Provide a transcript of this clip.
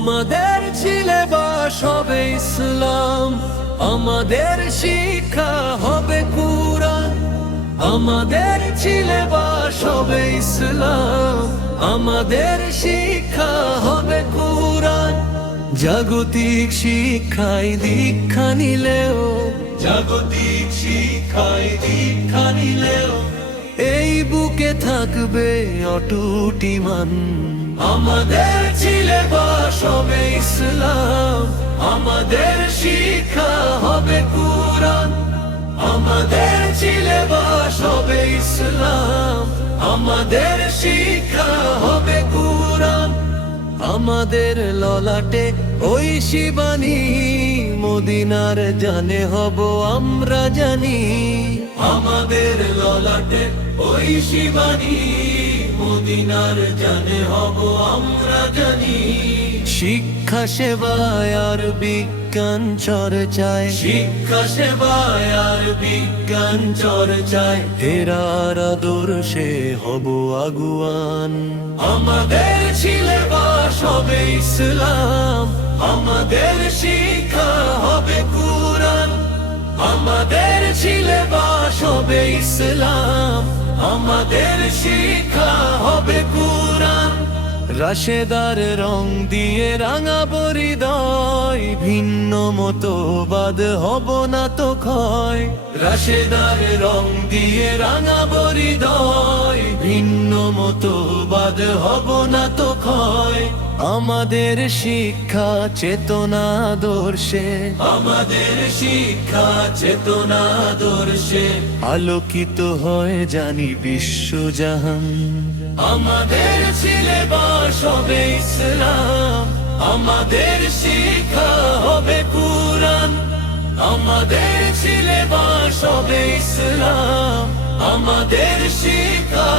আমাদের সিলেবাস হবে ইসলাম, আমাদের শিক্ষা হবে কুরআন। আমাদের সিলেবাস হবে ইসলাম, আমাদের শিক্ষা হবে কুরআন। জাগতিক শিক্ষায় দীক্ষা নিলেও, জাগতিক শিক্ষায় দীক্ষা নিলেও এই বুকে থাকবে অটুট ঈমান। আমাদের সিলেবাস হবে ইসলাম, আমাদের শিক্ষা হবে কুরআন। আমাদের সিলেবাস হবে ইসলাম, আমাদের শিক্ষা হবে কুরআন। আমাদের ললাটে ওই শিবানী, মদিনার জানে হব আমরা জানি। আমাদের ললাটে ওই শিবানী, মদিনার জানে হব আমরা জানি। শিক্ষা সেবায় আর বিজ্ঞান চর্চায়, শিক্ষা সেবায় আর বিজ্ঞান চর্চায় তেরার আদর্শে হব আগুয়ান। আমাদের সিলেবাস হবে ইসলাম, আমাদের শিক্ষা হবে কুরআন। আমাদের সিলেবাস হবে ইসলাম, আমাদের শিক্ষা হবে কুরআন। রাশেদার রং দিয়ে রাঙাবো হৃদয়, ভিন্ন মতবাদ হব না তো ক্ষয়। রাশেদার রং দিয়ে রাঙাবো হৃদয়, ভিন্ন মতবাদ হব না তো ক্ষয়। আমাদের শিক্ষা চেতনা আদর্শে, আমাদের শিক্ষা চেতনা আদর্শে আলোকিত হয় জানি বিশ্বজাহান। আমাদের সিলেবাস হবে ইসলাম, আমাদের শিক্ষা হবে কুরআন। আমাদের সিলেবাস হবে ইসলাম, আমাদের শিক্ষা